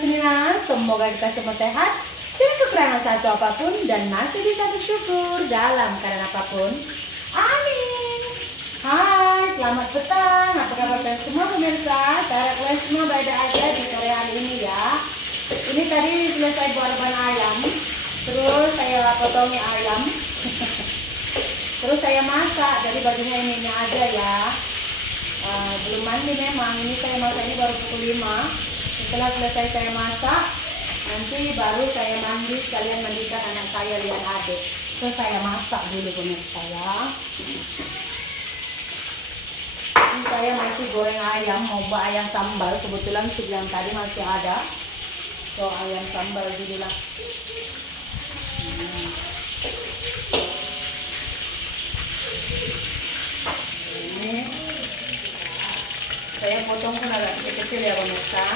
Seniman, semoga kita semua sehat, tidak kekurangan satu apapun, dan masih bisa bersyukur dalam keadaan apapun. Amin. Hai, selamat petang. Apa kabar kalian semua pemirsa? Saya harap kalian semua baik aja di sore hari ini ya. Ini tadi selesai buat ayam, terus saya potongi ayam, terus saya masak. Jadi bajunya ini aja ya. Belum mandi memang. Ini saya masak ini baru pukul 5. Setelah selesai saya masak, nanti baru saya mandi sekalian mandikan anak saya lihat adik. So saya masak dulu pemirsa ya. Ini saya masih goreng ayam, mau buat ayam sambal. Kebetulan sup yang tadi masih ada. So ayam sambal dulu lah. Ini saya potong pun agak kecil-kecil ya pemirsa.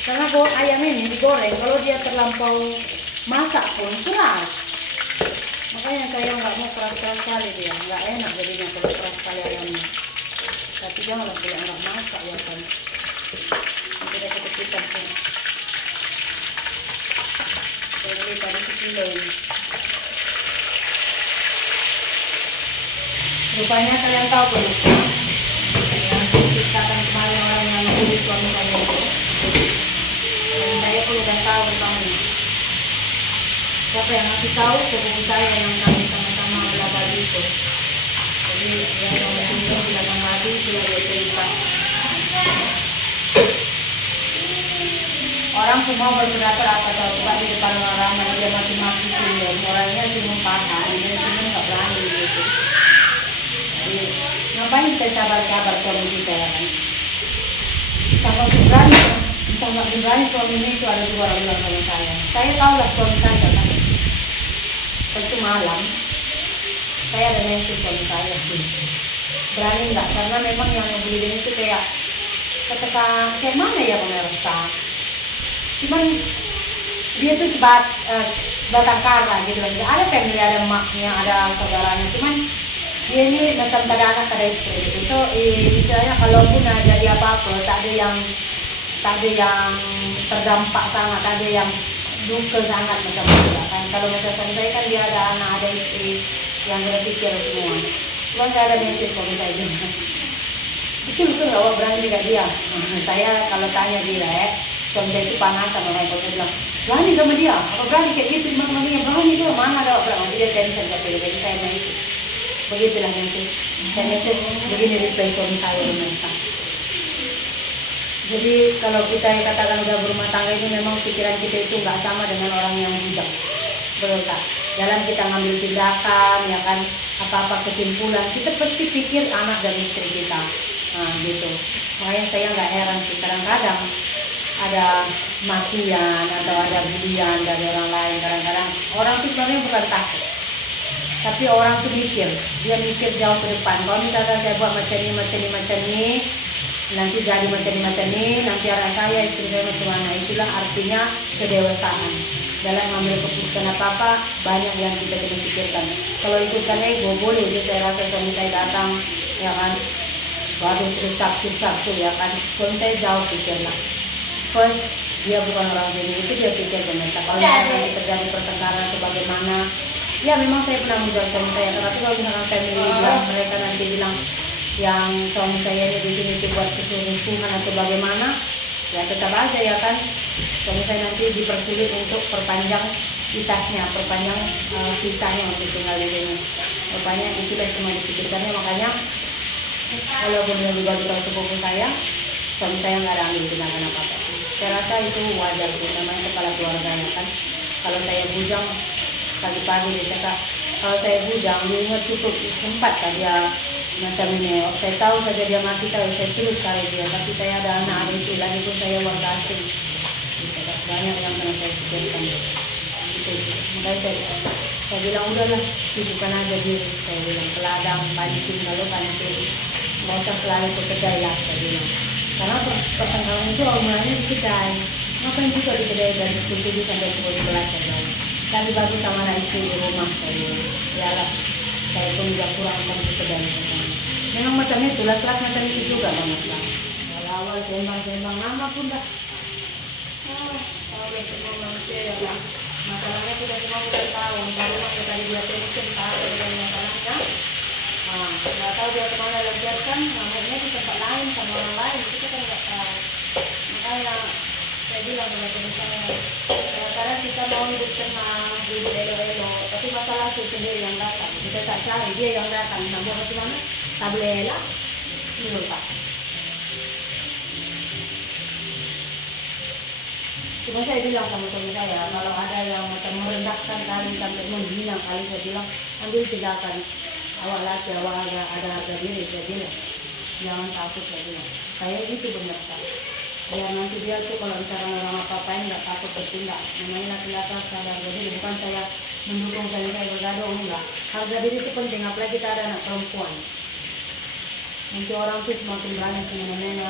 Karena ayam ini digoreng, kalau dia terlampau masak pun keras. Makanya saya nggak mau keras-keras sekali dia, nggak enak jadinya kalau keras sekali ayamnya. Tapi janganlah dia nggak masak ya kan. Nanti kita kecipikan sih. Saya beli tadi sekilo ini. Rupanya kalian tahu pun, yang diciptakan kemarin orang yang beli suami saya itu. Dan saya pun udah tahu tentang ini. Siapa yang ngasih tahu sepupu saya yang kami sama-sama belajar itu. Jadi yang ini bilang tadi sudah dia cerita. Orang semua berpendapat apa tahu sebab di depan orang yang dia maki-maki senyum. Orangnya senyum patah, dia senyum nggak berani gitu. Jadi ngapain kita sabar-sabar suami kita ya kan? Sama berani. Sangat berani suami ini itu ada dua orang bilang sama saya. Saya tahu lah suami saya kan. Tentu malam saya ada message suami saya sih. Berani enggak? Karena memang yang ngebullying itu kayak mana ya pemirsa? Cuman dia tuh sebatang kara gitu loh. Ada family, ada emaknya, ada saudaranya. Cuman dia ini macam tak ada anak, tak ada istri gitu. So istilahnya kalaupun ada dia apa-apa, tak ada yang terdampak sangat, ada yang duka sangat macam itu kan. Kalau macam saya kan dia ada anak, ada istri yang dia pikir semua. Cuma saya ada message suami saya juga. Betul nggak awak berani juga dia? Saya kalau tanya dia, suami saya itu panas sama orang tua, dia bilang berani sama dia. Apa berani kayak gitu? Dia berani juga mana ada awak berani? Dia tension katanya. Jadi saya message. Begitulah message. Saya message begini reply suami saya pemirsa. Jadi kalau kita yang katakan udah berumah tangga ini memang pikiran kita itu nggak sama dengan orang yang bijak, betul tak? Dalam kita ngambil tindakan, ya kan, apa-apa kesimpulan, kita pasti pikir anak dan istri kita, nah gitu. Makanya saya nggak heran sih kadang-kadang ada makian atau ada bulian dari orang lain. Kadang-kadang orang itu sebenarnya bukan takut, tapi orang itu dia mikir jauh ke depan. Kalau misalkan saya buat macam ini, nanti jadi macam ini, nanti anak saya, istri saya macam mana. Itulah artinya kedewasaan. Dalam mengambil keputusan apa-apa, banyak yang kita perlu pikirkan. Kalau ikutkan ego, boleh. Jadi saya rasa suami saya datang, ya kan, waduh terus capcur ya kan. Suami saya jauh pikirlah. First, dia bukan orang sini, itu dia pikir pemirsa. Kalau misalkan terjadi pertengkaran atau bagaimana, ya memang saya pernah menjual suami saya. Tapi kalau misalkan family bilang, mereka nanti bilang, yang suami saya ini di sini buat kesuruhan atau bagaimana, ya tetap aja ya kan, suami saya nanti dipersulit untuk perpanjang kisahnya, perpanjang kisahnya untuk tinggal di sini. Rupanya itulah semua dipikirkannya. Makanya kalau benar juga tahu sepupu saya, suami saya nggak ada ambil tindakan apa-apa. Saya rasa itu wajar sih, namanya kepala keluarganya kan. Kalau saya bujang pagi-pagi dia cakap, kalau saya bujang dia ingat cukup sempat kan dia macam ini. Saya tahu saja dia mati, saya terus cari dia, tapi saya ada anak, ada itu lagi pun saya warga asing. Banyak yang pernah saya pikirkan gitu. Makanya saya bilang udahlah, sibukkan aja diri. Saya bilang peladang, pancing, kalau pancing nggak usah selalu ke kedai ya, saya bilang. Karena pertengkaran itu awalnya di kedai. Ngapain juga di kedai dari pukul 7 sampai pukul 11 saya bilang. Kami baru sama anak istri di rumah saya. Ya lah, saya pun juga kurang komputer dan memang macam itu, kelas macam itu juga banyak lah. Awal sembang-sembang nama pun dah. Kalau semua manusia ya lah. Masalahnya kita semua bukan tahu. Kalau yang tadi dia tension tahu dengan masalahnya. Nggak tahu dia kemana lemparkan, namanya di tempat lain sama orang lain, kita kan nggak tahu. Makanya saya bilang kepada teman saya, kadang kita mau hidup tenang, hidup elo-elo, tapi masalah itu sendiri yang datang. Kita tak cari, dia yang datang. Nah, mau bagaimana? Tak boleh elak, menurut Pak. Cuma saya bilang sama suami saya, kalau ada yang macam merendahkan kali sampai menghina kali, saya bilang ambil tindakan. Awak laki, awak ada harga diri, saya bilang jangan takut, saya bilang saya gitu benar Pak. Biar nanti dia tuh kalau bicara orang apa-apain nggak takut bertindak. Namanya laki-laki sadar harga diri, bukan saya mendukung saya bergaduh, enggak. Harga diri itu penting, apalagi kita ada anak perempuan. Nanti orang tuh semakin berani semena-mena.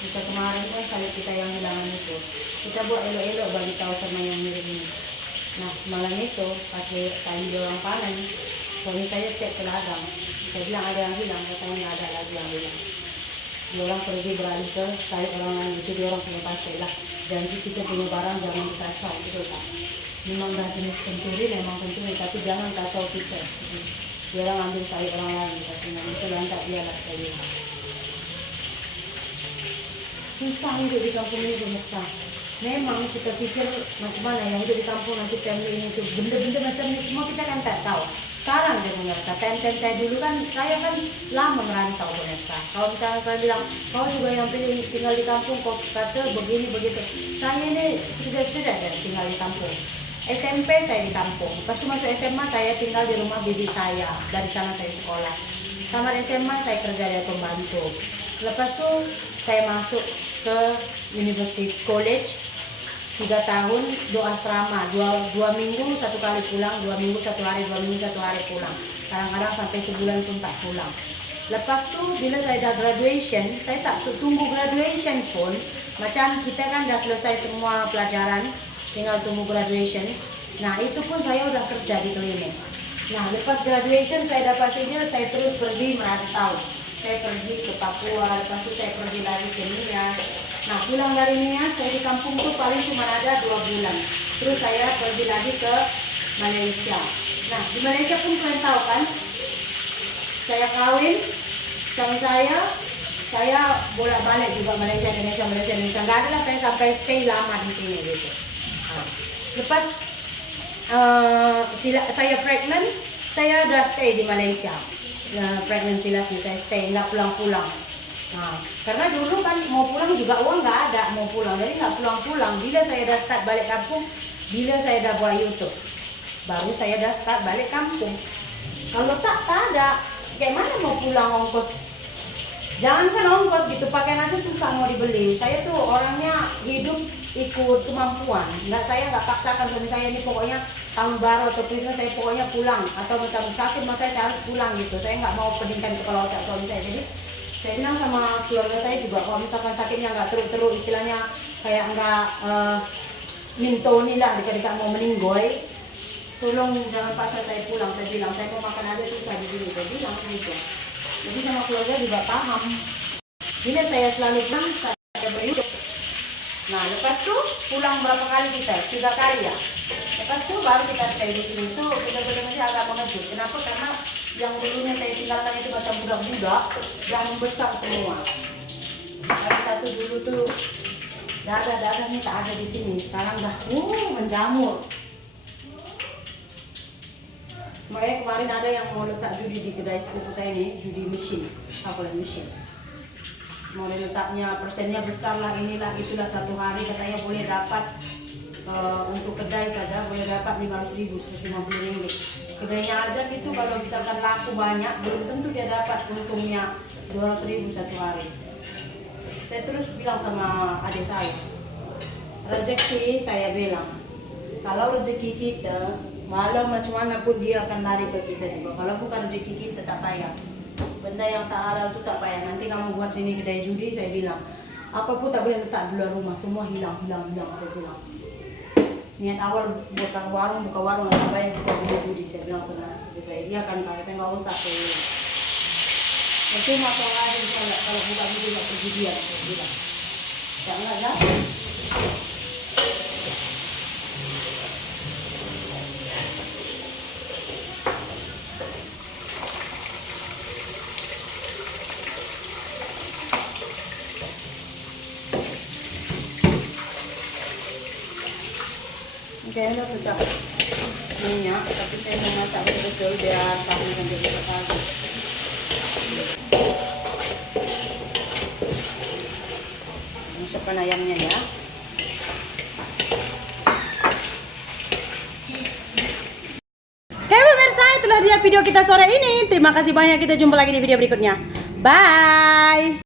Kita kemarin kan saya kita yang hilangan itu, kita buat elok-elok bagi tahu sama yang mirip ini. Nah semalam itu pas saya di orang panen, suami saya cek ke ladang, saya bilang ada yang hilang, katanya ada lagi yang hilang. Dia orang pergi beralih ke saya orang lain, itu dia orang punya pasir lah. Janji kita punya barang jangan dikacau, gitu kan. Memang dah jenis pencuri, memang pencuri, tapi jangan kacau kita. Dia orang ambil saya orang lain, katanya itu lantak dia lah saya bilang. Susah hidup di kampung ini pemirsa. Memang kita pikir macam mana yang hidup di kampung nanti family ini itu benda-benda macam ini semua kita kan tak tahu. Sekarang dia pemirsa, time saya dulu kan saya kan lama merantau pemirsa. Kalau misalnya kalian bilang kau juga yang tinggal di kampung, kau kata begini begitu. Saya ini sekedar ya tinggal di kampung. SMP saya di kampung. Pas masuk SMA saya tinggal di rumah bibi saya. Dari sana saya sekolah. Tamat SMA saya kerja di pembantu. Lepas itu saya masuk ke University College 3 tahun, 2 asrama, 2 minggu 1 kali pulang, 2 minggu 1 hari, 2 minggu 1 hari pulang. Kadang-kadang sampai sebulan pun tak pulang. Lepas tu bila saya dah graduation, saya tak tunggu graduation pun. Macam kita kan dah selesai semua pelajaran, tinggal tunggu graduation. Nah itu pun saya udah kerja di klinik. Nah lepas graduation saya dapat sijil, saya terus pergi merantau. Saya pergi ke Papua, lepas itu saya pergi lagi ke Nias. Nah pulang dari Nias, saya di kampung tuh paling cuma ada 2 bulan. Terus saya pergi lagi ke Malaysia. Nah di Malaysia pun kalian tahu kan, saya kawin, suami saya bolak-balik juga Malaysia, Indonesia. Nggak ada lah saya sampai stay lama di sini gitu. Nah, lepas saya pregnant, saya udah stay di Malaysia. Pregnancy last saya stay, nggak pulang-pulang. Nah, karena dulu kan mau pulang juga uang nggak ada, mau pulang, jadi nggak pulang-pulang. Bila saya udah start balik kampung, bila saya udah buat YouTube, baru saya udah start balik kampung. Kalau tak ada, kayak mana mau pulang ongkos? Jangankan ongkos gitu, pakaian aja susah mau dibeli. Saya tuh orangnya hidup ikut kemampuan. Saya nggak paksakan suami saya ini pokoknya tahun baru atau Christmas saya pokoknya pulang, atau macam sakit saya harus pulang gitu. Saya nggak mau peningkan kepala otak suami saya. Jadi saya bilang sama keluarga saya juga, kalau misalkan sakitnya nggak teruk-teruk, istilahnya kayak nggak mintoni lah, dekat-dekat mau meninggoy, tolong jangan paksa saya pulang. Saya bilang saya mau makan aja susah di sini. Saya bilang gitu. Jadi sama keluarga juga paham. Bila saya selalu pulang, saya berhidup. Nah lepas itu pulang berapa kali kita? 3 kali ya. Lepas itu baru kita stay di sini. So benar-benar agak mengejut. Kenapa? Karena yang dulunya saya tinggalkan itu macam budak-budak, yang membesar semua. Ada satu dulu tuh darah-darahnya tak ada di sini. Sekarang dah menjamur. Makanya kemarin ada yang mau letak judi di kedai sepupu saya ini, judi mesin, tablet mesin. Mau letaknya persennya besar lah, inilah itulah, 1 hari katanya boleh dapat untuk kedai saja boleh dapat 500.000, 150 ringgit. Kedainya aja gitu kalau misalkan laku banyak belum tentu dia dapat untungnya 200.000 1 hari. Saya terus bilang sama adik saya, rezeki saya bilang, kalau rezeki kita walau macam mana pun dia akan lari ke kita juga. Kalau bukan rezeki kita tak payah. Benda yang tak halal itu tak payah. Nanti kamu buat sini kedai judi, saya bilang Apa pun tak boleh letak di luar rumah, semua hilang saya bilang. Niat awal buka warung lebih baik buka judi saya bilang pernah seperti saya. Dia kan kayaknya nggak usah kayak. Tapi nggak tahu lagi kalau buka judi nggak perjudian saya bilang. Jangan ada. Kayaknya udah pecah minyak, tapi saya mau masak betul-betul biar tahu sampai bisa pagi. Masukkan ayamnya ya. Hey pemirsa, itulah dia video kita sore ini. Terima kasih banyak, kita jumpa lagi di video berikutnya. Bye.